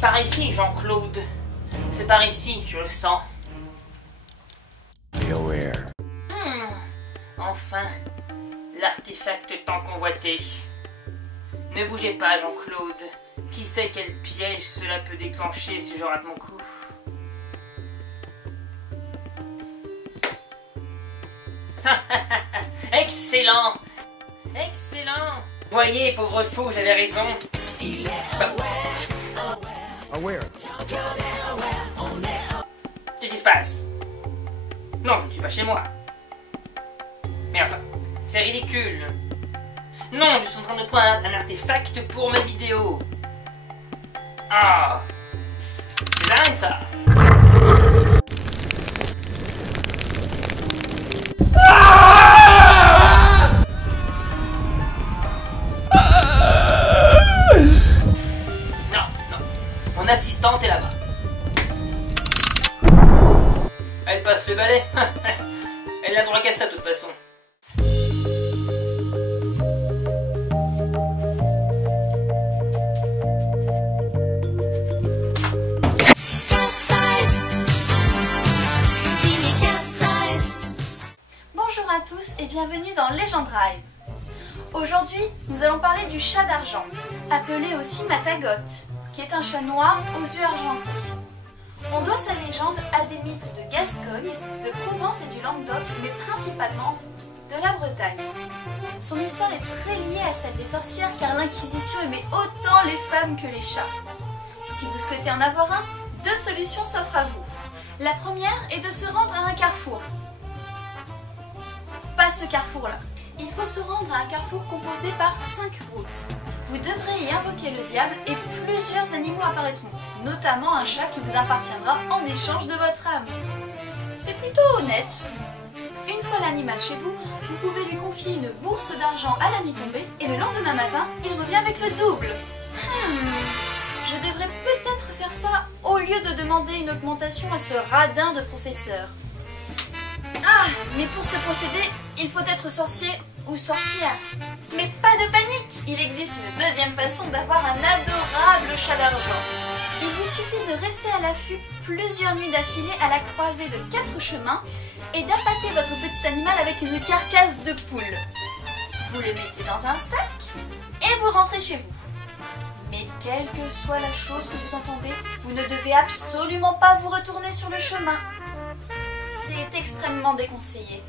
Par ici, Jean-Claude. C'est par ici, je le sens. Beware. Enfin, l'artefact tant convoité. Ne bougez pas, Jean-Claude. Qui sait quel piège cela peut déclencher si je rate mon coup. Excellent! Excellent! Voyez, pauvre fou, j'avais raison. Aware. Qu'est-ce qui se passe? Non, je ne suis pas chez moi. Mais enfin, c'est ridicule. Non, je suis en train de prendre un artefact pour ma vidéo. Ah, c'est dingue ça. Non, non, mon assistante est là-bas. Elle passe le balai. Elle n'a droit qu'à ça de toute façon. Bonjour à tous et bienvenue dans Legend Drive. Aujourd'hui, nous allons parler du chat d'argent, appelé aussi Matagot, qui est un chat noir aux yeux argentés. On doit sa légende à des mythes de Gascogne, de Provence et du Languedoc, mais principalement de la Bretagne. Son histoire est très liée à celle des sorcières car l'Inquisition aimait autant les femmes que les chats. Si vous souhaitez en avoir un, deux solutions s'offrent à vous. La première est de se rendre à un carrefour. Pas ce carrefour-là. Il faut se rendre à un carrefour composé par 5 routes. Vous devrez y invoquer le diable et plusieurs animaux apparaîtront, notamment un chat qui vous appartiendra en échange de votre âme. C'est plutôt honnête. Une fois l'animal chez vous, vous pouvez lui confier une bourse d'argent à la nuit tombée et le lendemain matin, il revient avec le double. Je devrais peut-être faire ça au lieu de demander une augmentation à ce radin de professeur. Ah, mais pour ce procédé, il faut être sorcier ou sorcière. Mais pas de panique, il existe une deuxième façon d'avoir un adorable chat d'argent. Il vous suffit de rester à l'affût plusieurs nuits d'affilée à la croisée de 4 chemins et d'appâter votre petit animal avec une carcasse de poule. Vous le mettez dans un sac et vous rentrez chez vous. Mais quelle que soit la chose que vous entendez, vous ne devez absolument pas vous retourner sur le chemin. C'est extrêmement déconseillé.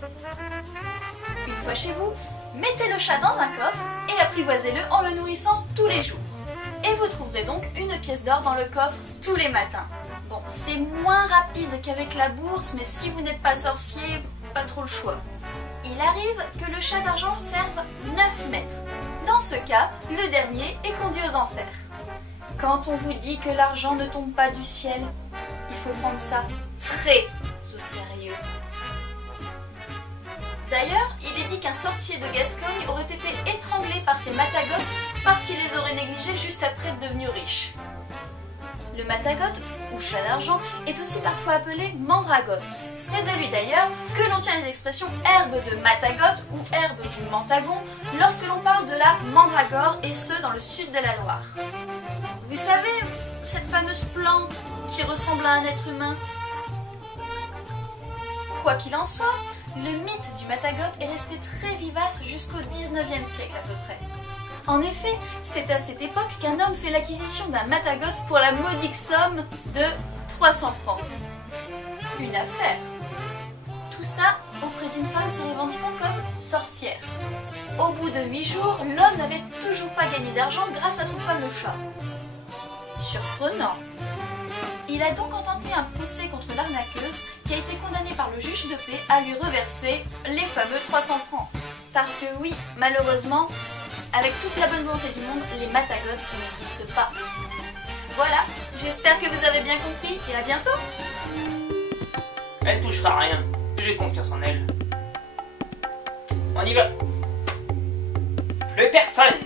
Une fois chez vous, mettez le chat dans un coffre et apprivoisez-le en le nourrissant tous les jours. Et vous trouverez donc une pièce d'or dans le coffre tous les matins. Bon, c'est moins rapide qu'avec la bourse, mais si vous n'êtes pas sorcier, pas trop le choix. Il arrive que le chat d'argent serve 9 mètres. Dans ce cas, le dernier est conduit aux enfers. Quand on vous dit que l'argent ne tombe pas du ciel, il faut prendre ça très au sérieux. D'ailleurs, il est dit qu'un sorcier de Gascogne aurait été étranglé par ses matagotes parce qu'il les aurait négligés juste après être devenu riche. Le matagot, ou chat d'argent, est aussi parfois appelé mandragote. C'est de lui d'ailleurs que l'on tient les expressions herbe de Matagot ou herbe du Mantagon lorsque l'on parle de la mandragore et ce dans le sud de la Loire. Vous savez, cette fameuse plante qui ressemble à un être humain. Quoi qu'il en soit, le mythe du Matagot est resté très vivace jusqu'au 19e siècle à peu près. En effet, c'est à cette époque qu'un homme fait l'acquisition d'un Matagot pour la modique somme de 300 francs. Une affaire. Tout ça auprès d'une femme se revendiquant comme sorcière. Au bout de 8 jours, l'homme n'avait toujours pas gagné d'argent grâce à son fameux chat. Surprenant. Il a donc intenté un procès contre l'arnaqueuse qui a été condamnée par le juge de paix à lui reverser les fameux 300 francs. Parce que oui, malheureusement, avec toute la bonne volonté du monde, les matagotes n'existent pas. Voilà, j'espère que vous avez bien compris et à bientôt. Elle touchera rien, j'ai confiance en elle. On y va. Plus personne.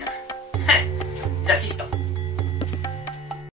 Les assistants.